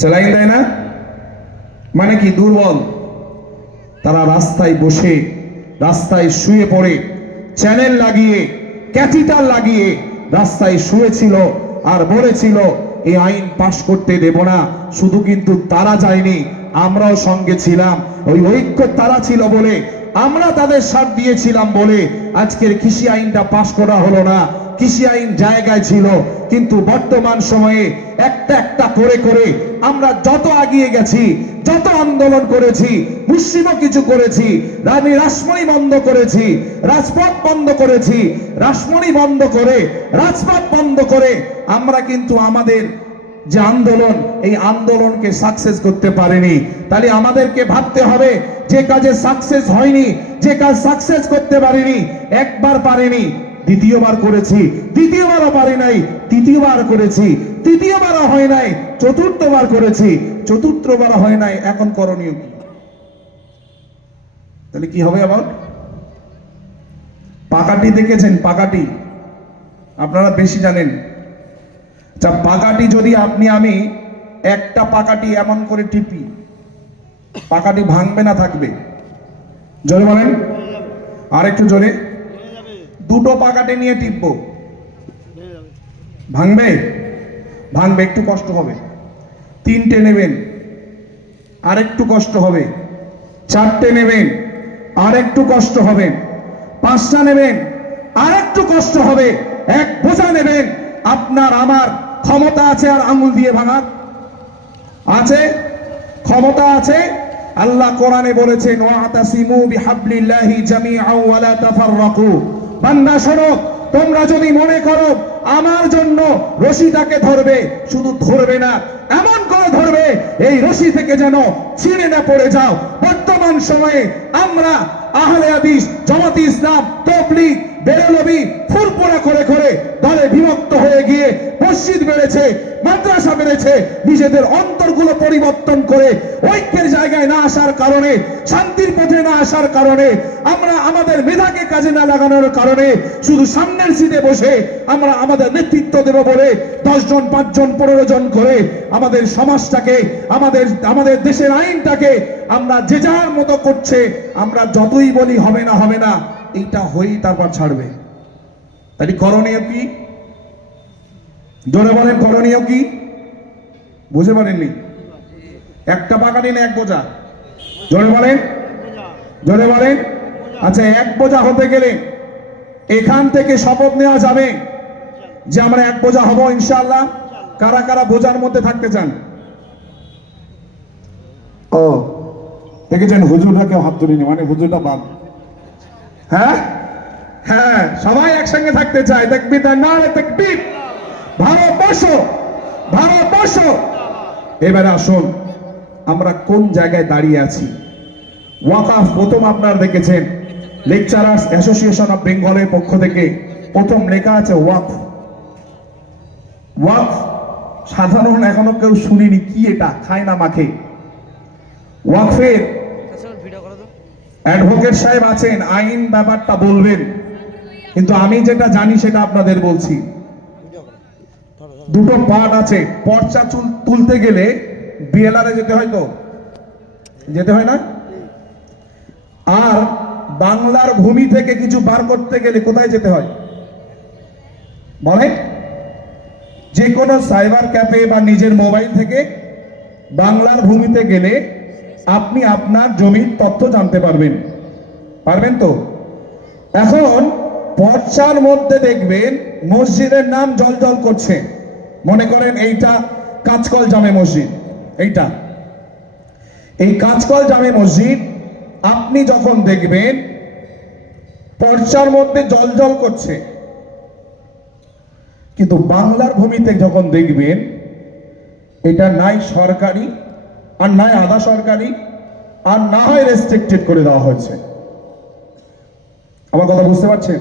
Saline দেয় না? মানে কি দুর্বল? তারা রাস্তায় বসে, রাস্তায় শুয়ে পড়ে, চ্যানেল লাগিয়ে ক্যাথিটার লাগিয়ে রাস্তায় শুয়েছিল আর বলেছিল এই আইন পাশ করতে দেব না। শুধু কিন্তু তারা যায়নি, আমরাও সঙ্গে ছিলাম। ওই ঐক্য তারা ছিল বলে আমরা তাদের সাথ দিয়েছিলাম বলে আজকের কৃষি আইনটা পাশ করা হলো না। কৃষি আইন জায়গায় ছিল। কিন্তু বর্তমান সময়ে একটা একটা করে করে আমরা যত আগিয়ে গেছি, যত আন্দোলন করেছি, মুসলিমও কিছু করেছি আমি রাসমণি বন্ধ করেছি, রাজপথ বন্ধ করেছি, রাসমণি বন্ধ করে, রাজপথ বন্ধ করে, আমরা কিন্তু আমাদের যে আন্দোলন, এই আন্দোলনকে সাকসেস করতে পারেনি। তাহলে আমাদেরকে ভাবতে হবে, যে কাজে সাকসেস হয়নি, যে কাজ সাকসেস করতে পারিনি, একবার পারেনি। দ্বিতীয়বার করেছি, দ্বিতীয়বারও পারি নাই, তৃতীয়বার করেছি, তৃতীয়বারও হয় নাই, চতুর্থবার করেছি, চতুর্থবার হয় নাই, এখন করণীয় কি? তাহলে কি হবে আবার পাকাটি দেখেছেন, পাকাটি? আপনারা বেশি জানেন। আচ্ছা পাকাটি যদি আপনি, আমি একটা পাকাটি এমন করে টিপি, পাকাটি ভাঙবে না থাকবে? জোরে বলেন। আর একটু জোরে। দুটো পাকাটি নিয়ে টিপবো। ভাঙবে? ভাঙবে, একটু কষ্ট হবে। তিনটে নেবেন আর একটু কষ্ট হবে। চারটে নেবেন আর একটু কষ্ট হবে। পাঁচটা নেবেন আর একটু কষ্ট হবে। এক বোঝা নেবেন, আপনার আমার ক্ষমতা আছে আর আঙুল দিয়ে ভাঙার। আছে? ক্ষমতা আছে? আল্লাহ কোরআনে বলেছেন, ওয়াতাসিমু বিহাবলিল্লাহি জামিআন ওয়া লা তাফাররাকু। বান্দা, শোনো, তোমরা যদি মনে করো আমার জন্য রশিটাকে ধরবে, শুধু ধরবে না, এমন করে ধরবে, এই রশি থেকে যেন ছিঁড়ে না পড়ে যাও। বর্তমান সময়ে আমরা আহলে আদিস জামাতি ইসলাম, তবলিগ, বেরলবি ফুলপোড়া করে করে দলে বিভক্ত হয়ে গিয়ে মসজিদ বেড়েছে, মাদ্রাসা বেড়েছে, নিজেদের অন্তরগুলো পরিবর্তন করে ঐক্যের জায়গায় না আসার কারণে, শান্তির পথে না আসার কারণে, আমরা আমাদের মেধাকে কাজে না লাগানোর কারণে, শুধু সামনের সিটে বসে আমরা আমাদের নেতৃত্ব দেব বলে দশজন, পাঁচজন পনেরো জন করে আমাদের সমাজটাকে, আমাদের আমাদের দেশের আইনটাকে আমরা যে যার মতো করছে, আমরা যতই বলি হবে না হবে না, এইটা হয়েই তারপর ছাড়বে। তাহলে করণীয় কি? জোরে বলেন করণীয় কি? বুঝে পারেননি? একটা পাকাটি না এক বোঝা? জোরে বলেন। জোরে বলেন। আচ্ছা এক বোঝা হতে গেলে এখান থেকে শপথ নেওয়া যাবে যে আমরা এক বোঝা হব ইনশাআল্লাহ। কারা কারা বোঝার মধ্যে থাকতে চান? ও, দেখেছেন হুজুরটাকে হাত তুলিনি মানে হুজুরটা বাদ। হ্যাঁ? হ্যাঁ সবাই একসঙ্গে থাকতে চায়। তাকবীর না তাকবীর। ভারতবর্ষ এবারে আসুন, আমরা কোন জায়গায় দাঁড়িয়ে আছি? ওয়াকাফ প্রথম আপনারা দেখেছেন, লেকচারার্স অ্যাসোসিয়েশন অফ বেঙ্গলের পক্ষ থেকে প্রথম লেখা আছে ওয়াকফ ওয়াকফ সাধারণ এখনও কেউ শুনিনি, কি এটা? খায় না মাখে। ওয়াকফের অ্যাডভোকেট সাহেব আছেন, আইন ব্যাপারটা বলবেন। কিন্তু আমি যেটা জানি সেটা আপনাদের বলছি। দুটো পার্ট আছে। পর্চা চুল- তুলতে গেলে বিএলআরে যেতে হয় তো? যেতে হয় না? আর বাংলার ভূমি থেকে কিছু বার করতে গেলে কোথায় যেতে হয়? বলে যে কোনো সাইবার ক্যাফে বা নিজের মোবাইল থেকে বাংলার ভূমিতে গেলে আপনি আপনার জমির তথ্য জানতে পারবেন। পারবেন তো? এখন পর্চার মধ্যে দেখবেন মসজিদের নাম জল জল করছে। মনে করেন এইটা কাঁচকল জামে মসজিদ, এইটা। এই কাঁচকল জামে মসজিদ আপনি যখন দেখবেন, পর্চার মধ্যে জল জল করছে। কিন্তু বাংলার ভূমিতে যখন দেখবেন, এটা নাই সরকারি আর নাই আধা সরকারি আর না হয় রেস্ট্রিক্টেড করে দেওয়া হয়েছে। আমার কথা বুঝতে পারছেন?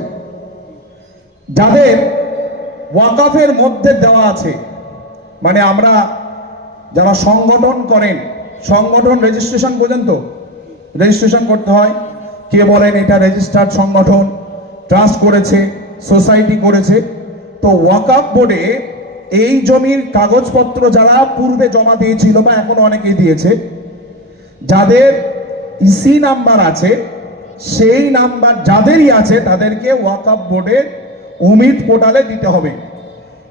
যাদের ওয়াকাফের মধ্যে দেওয়া আছে। মানে আমরা যারা সংগঠন করেন, সংগঠন রেজিস্ট্রেশন পর্যন্ত রেজিস্ট্রেশন করতে হয়। কে বলেন এটা রেজিস্টার্ড সংগঠন ট্রাস্ট করেছে সোসাইটি করেছে। তো ওয়াকাফ বোর্ডে এই জমির কাগজপত্র যারা পূর্বে জমা দিয়েছিল বা এখন অনেকেই দিয়েছে, যাদের ইসি নাম্বার আছে, সেই নাম্বার যাদেরই আছে, তাদেরকে ওয়াকআপ বোর্ডের উমিদ পোর্টালে দিতে হবে।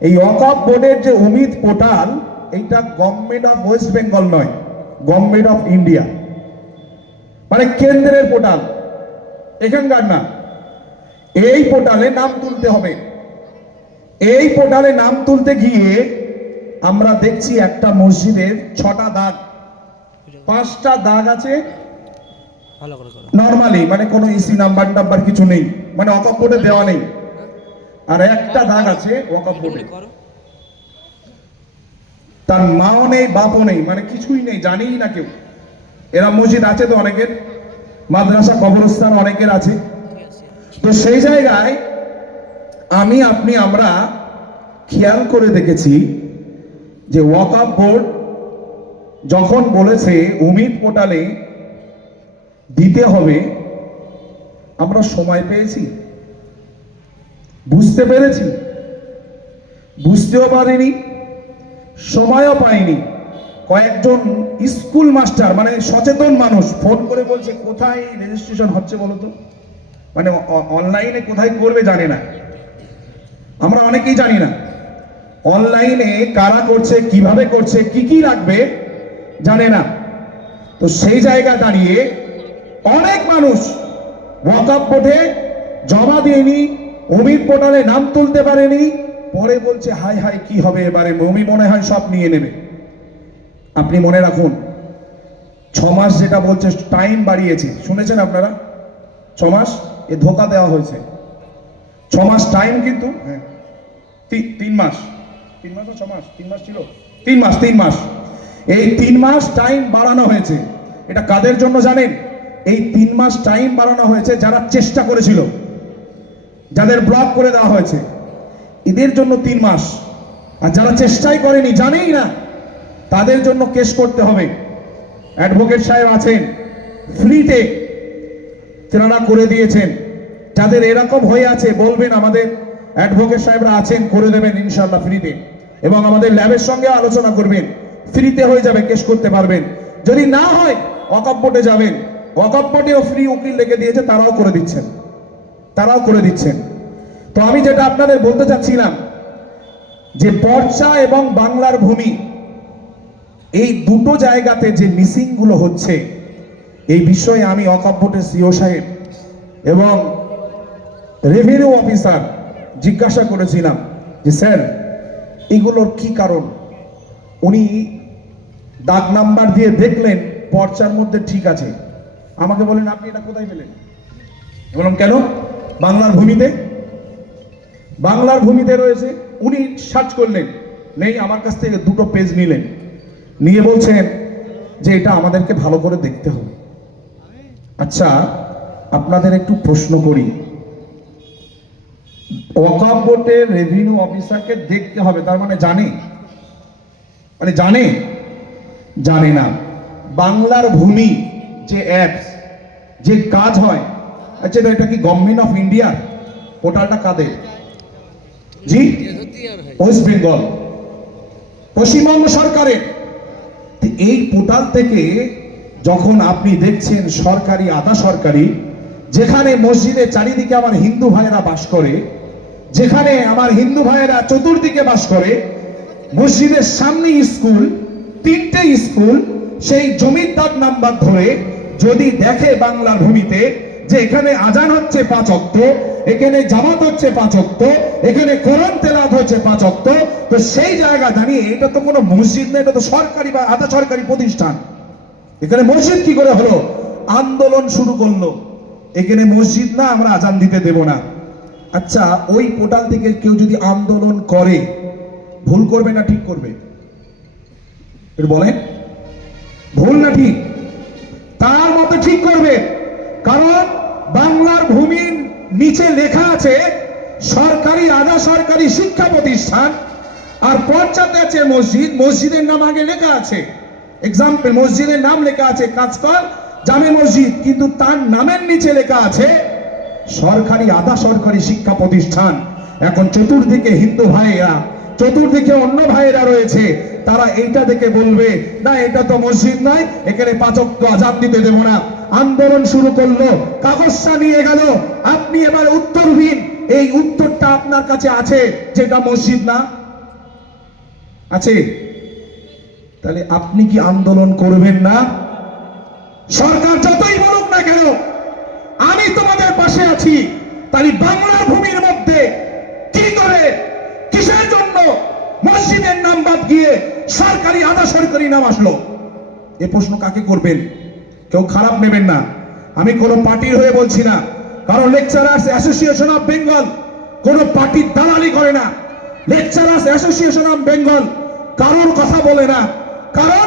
এই ওয়াকআপ বোর্ডের যে উমিদ পোর্টাল এইটা গভর্নমেন্ট অফ ওয়েস্ট বেঙ্গল নয় গভর্নমেন্ট অফ ইন্ডিয়া মানে কেন্দ্রের পোর্টাল এখানকার না। এই পোর্টালে নাম তুলতে হবে। এই পোর্টালে নাম তুলতে গিয়ে আমরা দেখছি একটা মসজিদের ছটা দাগ। পাঁচটা দাগ আছে। নর্মালি মানে কোনো ইসি নাম্বার টাম্বার কিছু নেই। মানে অকপ বোর্ডে দেওয়া নেই। আর একটা দাগ আছে ওয়াকফ বোর্ডে তার মাও নেই বাপও নেই মানে কিছুই নেই জানেই না কেউ। এরা মসজিদ আছে তো অনেকের মাদ্রাসা কবরস্থান অনেকের আছে। তো সেই জায়গায় আমি আপনি আমরা খেয়াল করে দেখেছি যে ওয়াকআপ বোর্ড যখন বলেছে উমিদ পোর্টালে দিতে হবে আমরা সময় পেয়েছি। বুঝতে পেরেছি। বুঝতেও পারিনি, সময়ও পাইনি। কয়েকজন স্কুল মাস্টার মানে সচেতন মানুষ ফোন করে বলছে, কোথায় রেজিস্ট্রেশন হচ্ছে বলতো মানে অনলাইনে কোথায় করবে জানে না। আমরা অনেকেই জানি না। অনলাইনে কারা করছে, কীভাবে করছে, কি কি লাগবে জানে না। তো সেই জায়গা দাঁড়িয়ে অনেক মানুষ ওয়াকআপ বোর্ডে জমা দিয়েনি। অমিত পোর্টালে নাম তুলতে পারেনি, পরে বলছে হাই হাই কি হবে এবারে? মমি মনে হয় সব নিয়ে নেবে। আপনি মনে রাখুন, ছ মাস যেটা বলছে টাইম বাড়িয়েছে। শুনেছেন আপনারা? ছ মাস এ ধোকা দেওয়া হয়েছে। ছ মাস টাইম কিন্তু হ্যাঁ তিন মাস। তিন মাস ছ মাস? তিন মাস ছিল? তিন মাস তিন মাস। এই তিন মাস টাইম বাড়ানো হয়েছে। এটা কাদের জন্য জানেন? এই তিন মাস টাইম বাড়ানো হয়েছে যারা চেষ্টা করেছিল। যাদের ব্লক করে দেওয়া হয়েছে। এদের জন্য তিন মাস। আর যারা চেষ্টাই করেনি, জানেই না, তাদের জন্য কেস করতে হবে। অ্যাডভোকেট সাহেব আছেন, ফ্রিতে তেনারা করে দিয়েছেন। যাদের এরকম হয়ে আছে, বলবেন আমাদের অ্যাডভোকেট সাহেবরা আছেন, করে দেবেন ইনশাল্লাহ ফ্রিতে। এবং আমাদের ল্যাবের সঙ্গে আলোচনা করবেন, ফ্রিতে হয়ে যাবে, কেস করতে পারবেন। যদি না হয় অকপটে যাবেন। অকপটেও ফ্রি উকিল লেগে দিয়েছে, তারাও করে দিচ্ছেন। তারাও করে দিচ্ছেন। তো আমি যেটা আপনাদের বলতে চাচ্ছিলাম, যে পর্চা এবং বাংলার ভূমি, এই দুটো জায়গাতে যে মিসিংগুলো হচ্ছে, এই বিষয়ে আমি অকাব্যটের সিও সাহেব এবং রেভিনিউ অফিসার জিজ্ঞাসা করেছিলাম যে, স্যার, এগুলোর কি কারণ? উনি দাগ নাম্বার দিয়ে দেখলেন পর্চার মধ্যে ঠিক আছে। আমাকে বলেন, আপনি এটা কোথায় পেলেন? বললাম, কেন? বাংলার ভূমিতে বাংলার ভূমিতে রয়েছে, উনি সার্চ করলেন, নেই আমার কাছ থেকে দুটো পেজ নিলেন। নিয়ে বলছেন যে এটা আমাদেরকে ভালো করে দেখতে হবে। আচ্ছা আপনাদের একটু প্রশ্ন করি। বোর্ডের রেভিনিউ অফিসারকে দেখতে হবে, তার মানে জানে? মানে জানে? জানে না। বাংলার ভূমি, যে অ্যাপস যে কাজ হয় আচ্ছা এটা কি গভর্নমেন্ট অফ ইন্ডিয়া পোর্টালটা কাদের? জি? ওয়েস্ট বেঙ্গল পশ্চিমবঙ্গ সরকারের। এই পোর্টাল থেকে যখন আপনি দেখছেন সরকারি, আধা সরকারি, যেখানে মসজিদের চারিদিকে আমার হিন্দু ভাইয়েরা বাস করে, যেখানে আমার হিন্দু ভাইয়েরা চতুর্দিকে বাস করে, মসজিদের সামনে স্কুল তিনটে স্কুল, সেই জমিদার নাম্বার ধরে যদি দেখে বাংলার ভূমিতে যে এখানে আজান হচ্ছে পাঁচ অক্ত, এখানে জামাত হচ্ছে পাঁচ অক্ত, এখানে কোরআন তেলাত হচ্ছে পাঁচ অক্ত, তো সেই জায়গা দাঁড়িয়ে এটা তো কোনো মসজিদ না, এটা তো সরকারি বা আধা সরকারি প্রতিষ্ঠান। এখানে মসজিদ কি করে হলো? আন্দোলন শুরু করল। এখানে মসজিদ না, আমরা আজান দিতে দেব না। আচ্ছা ওই পোর্টাল থেকে কেউ যদি আন্দোলন করে, ভুল করবে না ঠিক করবে? বলেন। ভুল না ঠিক? তার মতো ঠিক করবে। কারণ বাংলার ভূমির নিচে লেখা আছে, সরকারি আধা সরকারি শিক্ষা প্রতিষ্ঠান, আর পঞ্চায়েত আছে মসজিদ, মসজিদের নাম আগে লেখা আছে। এক্সাম্পল মসজিদের নাম লেখা আছে কাজকর জামে মসজিদ, কিন্তু তার নামের নিচে লেখা আছে, সরকারি আধা সরকারি শিক্ষা প্রতিষ্ঠান। এখন চতুর্দিকে হিন্দু ভাইয়েরা চতুর্দিকে অন্য ভাইয়েরা রয়েছে, তারা এইটা দেখে বলবে, না, এটা তো মসজিদ নয়, এখানে পাচক আজাদ দিতে দেব না। আন্দোলন শুরু করল, কাগজটা নিয়ে গেল, আপনি এবার উত্তরহীন। এই উত্তরটা আপনার কাছে আছে, যেটা মসজিদ না? আছে? তাহলে আপনি কি আন্দোলন করবেন না? সরকার যতই বলুক না কেন, আমি তোমাদের পাশে আছি তাই বাংলার ভূমির মধ্যে কি করে মসজিদের নাম বাদ গিয়ে সরকারি আধা সরকারি নাম আসলো। এ প্রশ্ন কাকে করবেন? কেউ খারাপ নেবেন না। আমি কোনো পার্টির হয়ে বলছি না। কারণ লেকচারার্স অ্যাসোসিয়েশন অফ বেঙ্গল কোনো পার্টির দালালি করে না। লেকচারার্স অ্যাসোসিয়েশন অফ বেঙ্গল কারোর কথা বলে না। কারণ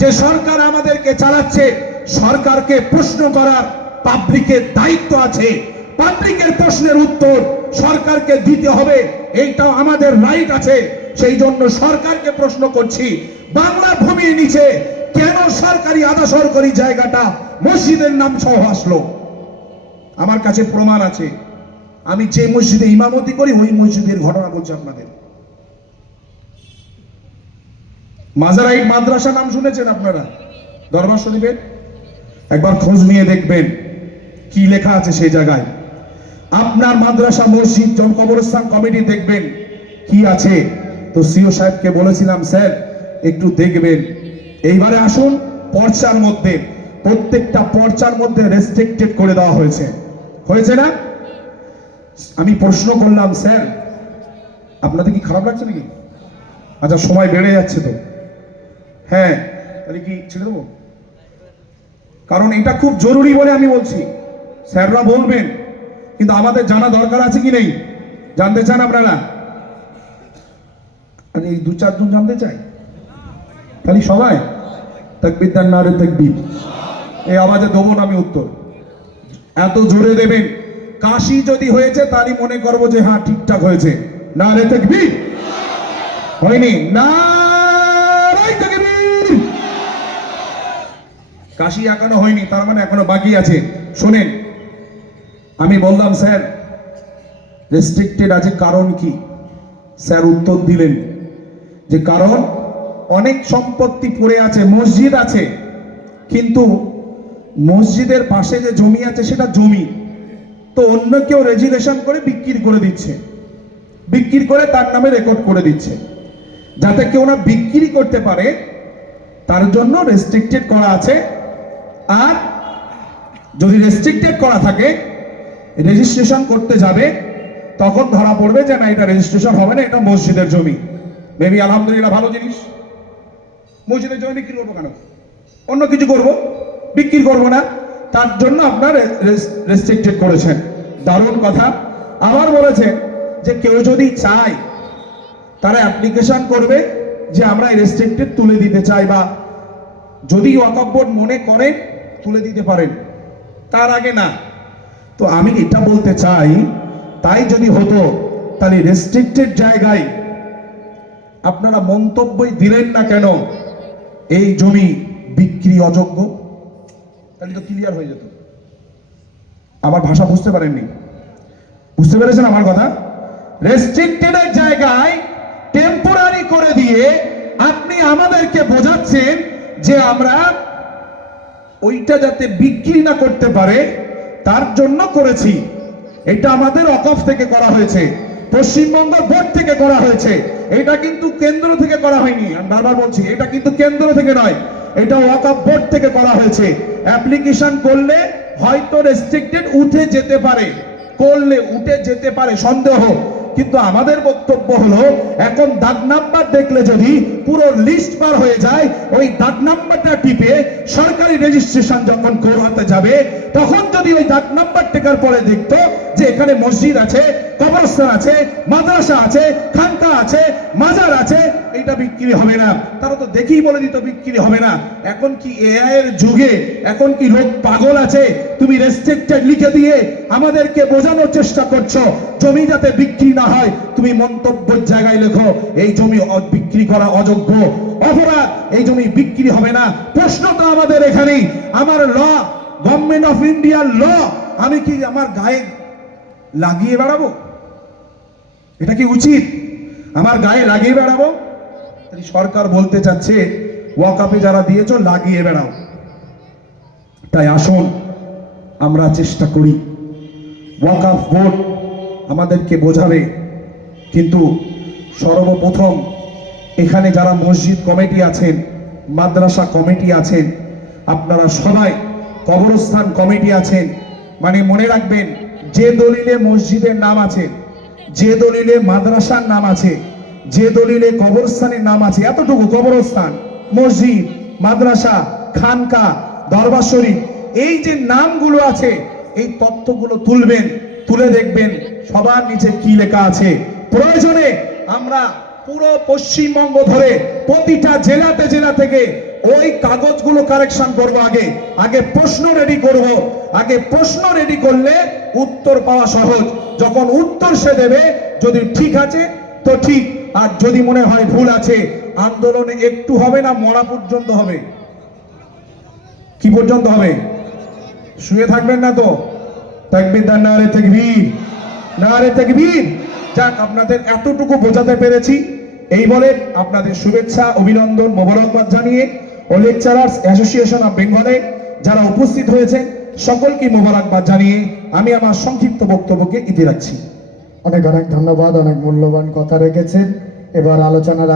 যে সরকার আমাদেরকে চালাচ্ছে, সরকারকে প্রশ্ন করার পাবলিকের দায়িত্ব আছে। পাবলিকের প্রশ্নের উত্তর সরকারকে দিতে হবে। এইটাও আমাদের রাইট আছে। সেই জন্য সরকারকে প্রশ্ন করছি, বাংলা ভূমির নিচে কেন সরকারি আধা সরকারি জায়গাটা মসজিদের নাম সহ আসলো? আমার কাছে প্রমাণ আছে। আমি যে মসজিদে ইমামতি করি, ওই মসজিদের ঘটনা বলছি আপনাদের। মাজারাইট মাদ্রাসা নাম শুনেছেন আপনারা? দরবার শরীফের? একবার খোঁজ নিয়ে দেখবেন কি লেখা আছে সেই জায়গায়। আপনার মাদ্রাসা, মসজিদ কবরস্থান কমিটি দেখবেন কি আছে? তো সিও সাহেবকে বলেছিলাম, স্যার, একটু দেখবেন। এইবারে আসুন, পর্চার মধ্যে, প্রত্যেকটা পর্চার মধ্যে রেস্ট্রিক্টেড করে দেওয়া হয়েছে। হয়েছে না? আমি প্রশ্ন করলাম, স্যার, আপনাদের কি খারাপ লাগছে নাকি? আচ্ছা সময় বেড়ে যাচ্ছে তো। হ্যাঁ তাহলে কি ছেড়ে দেবো? কারণ এটা খুব জরুরি বলে আমি বলছি। স্যাররা বলবেন, কিন্তু আমাদের জানা দরকার আছে কি নেই? জানতে চান আপনারা? আরে এই দু চারজন জানতে চাই? তাহলে সবাই? তাকবির দেন না রে তাকবির। এই আওয়াজে দেবো না আমি উত্তর। এত জোরে দেবেন। কাশি যদি হয়েছে, তারই মনে করব যে হ্যাঁ ঠিকঠাক হয়েছে। না রে তাকবির। হয়নি। না। কাশি এখনও হয়নি, তার মানে এখনও বাকি আছে। শোনেন, আমি বললাম, স্যার রেস্ট্রিক্টেড আছে কারণ কি? স্যার উত্তর দিলেন। যে কারণ, অনেক সম্পত্তি পড়ে আছে, মসজিদ আছে, কিন্তু মসজিদের পাশে যে জমি আছে সেটা জমি। তো অন্য কেউ রেজিস্ট্রেশন করে বিক্রি করে দিচ্ছে। বিক্রি করে তার নামে রেকর্ড করে দিচ্ছে। যাতে কেউ না বিক্রি করতে পারে, তার জন্য রেস্ট্রিক্টেড করা আছে। আর যদি রেস্ট্রিক্টেড করা থাকে রেজিস্ট্রেশন করতে যাবে, তখন ধরা পড়বে যে না, এটা রেজিস্ট্রেশন হবে না, এটা মসজিদের জমি। মেবি আলহামদুলিল্লাহ ভালো জিনিস। মসজিদের জমি বিক্রি করব কেন? অন্য কিছু করব? বিক্রি করব না। তার জন্য আপনার রেস্ট্রিক্টেড করেছেন। দারুণ কথা। আবার বলেছেন যে কেউ যদি চায়, তারা অ্যাপ্লিকেশন করবে যে আমরা রেস্ট্রিক্টেড তুলে দিতে চাই বা যদি বোর্ড মনে করেন তুলে দিতে পারেন। তার আগে না। তো আমি এটা বলতে চাই, তাই যদি হতো, তাহলে রেস্ট্রিক্টেড জায়গায় আপনারা মন্তব্যই দিলেন না কেন? এই জমি বিক্রি অযোগ্য? তাহলে তো ক্লিয়ার হয়ে যেত। আমার ভাষা বুঝতে পারেননি। বুঝতে পেরেছেন আমার কথা? রেস্ট্রিক্টেড জায়গায় টেম্পোরারি করে দিয়ে আপনি আমাদেরকে বোঝাচ্ছেন যে আমরা ওইটা যাতে বিক্রি না করতে পারে, তার জন্য করেছি। এটা আমাদের অকফ থেকে করা হয়েছে। পশ্চিমবঙ্গ বোর্ড থেকে করা হয়েছে। এটা কিন্তু কেন্দ্র থেকে করা হয়নি। আমি বারবার বলছি, এটা কিন্তু কেন্দ্র থেকে নয়, এটা ওয়াকফ বোর্ড থেকে করা হয়েছে। অ্যাপ্লিকেশন করলে হয়তো রেস্ট্রিক্টেড উঠে যেতে পারে, করলে উঠে যেতে পারে, সন্দেহ। কিন্তু আমাদের বক্তব্য হলো, এখন দাগ নাম্বার দেখলে যদি পুরো লিস্ট পার হয়ে যায়, ওই দাগ নাম্বারটা টিপে সরকারি রেজিস্ট্রেশন যখন করাতে যাবে, তখন যদি ওই দাগ নাম্বার টেকার পরে দেখতো যে এখানে মসজিদ আছে, কবরস্থান আছে, মাদ্রাসা আছে, খানকা আছে, মাজার আছে এটা বিক্রি হবে না। তারা তো দেখেই বলে দিত বিক্রি হবে না। এখন কি এআই এর যুগে, এখন কি লোক পাগল আছে? তুমি রেস্ট্রিক্টেড লিখে দিয়ে আমাদেরকে বোঝানোর চেষ্টা করছ, জমি যাতে বিক্রি না হয়, তুমি মন্তব্যের জায়গায় লেখো, এই জমি বিক্রি করা অযোগ্য। অপরাধ, এই জমি বিক্রি হবে না। প্রশ্ন তো আমাদের এখানেই। আমার ল গভর্নমেন্ট অফ ইন্ডিয়ার ল। আমি কি আমার গায়ে লাগিয়ে বেড়াবো? এটা কি উচিত? আমার গায়ে লাগিয়ে বেড়াবো? সরকার বলতে চাচ্ছে ওয়াকাপে যারা দিয়েছ, লাগিয়ে বেড়াও। তাই আসুন, আমরা চেষ্টা করি। ওয়াকাফ বোর্ড আমাদেরকে বোঝাবে। কিন্তু সর্বপ্রথম এখানে যারা মসজিদ কমিটি আছেন, মাদ্রাসা কমিটি আছেন, আপনারা সবাই কবরস্থান কমিটি আছেন মানে মনে রাখবেন যে দলিলে মসজিদের নাম আছে, যে দলিলে মাদ্রাসার নাম আছে, যে দলিলে কবরস্থানের নাম আছে, এতটুকু কবরস্থান, মসজিদ, মাদ্রাসা, খানকা, দরবার শরীফ, এই যে নামগুলো আছে, এই তথ্যগুলো তুলবেন, তুলে দেখবেন সবার নিচে কি লেখা আছে। প্রয়োজনে আমরা পুরো পশ্চিমবঙ্গ ধরে প্রতিটা জেলাতে জেলা থেকে ওই কাগজগুলো কারেকশন করব আগে। আগে প্রশ্ন রেডি করব। আগে প্রশ্ন রেডি করলে উত্তর পাওয়া সহজ। যখন উত্তর সে দেবে, যদি ঠিক আছে, তো ঠিক। আর যদি মনে হয় ভুল আছে, আন্দোলনে একটু হবে না, মরা পর্যন্ত হবে। কি পর্যন্ত হবে? শুয়ে থাকবেন না তো? যাক, আপনাদের এতটুকু বোঝাতে পেরেছি। এই বলে আপনাদের শুভেচ্ছা, অভিনন্দন, মোবারকবাদ জানিয়ে ও লেকচারার্স অ্যাসোসিয়েশন অফ বেঙ্গলে যারা উপস্থিত হয়েছেন, সকলকে মোবারকবাদ জানিয়ে আমি আমার সংক্ষিপ্ত বক্তব্যকে ইতি রাখছি। অনেক অনেক ধন্যবাদ, অনেক মূল্যবান কথা রেখেছেন। এবার আলোচনার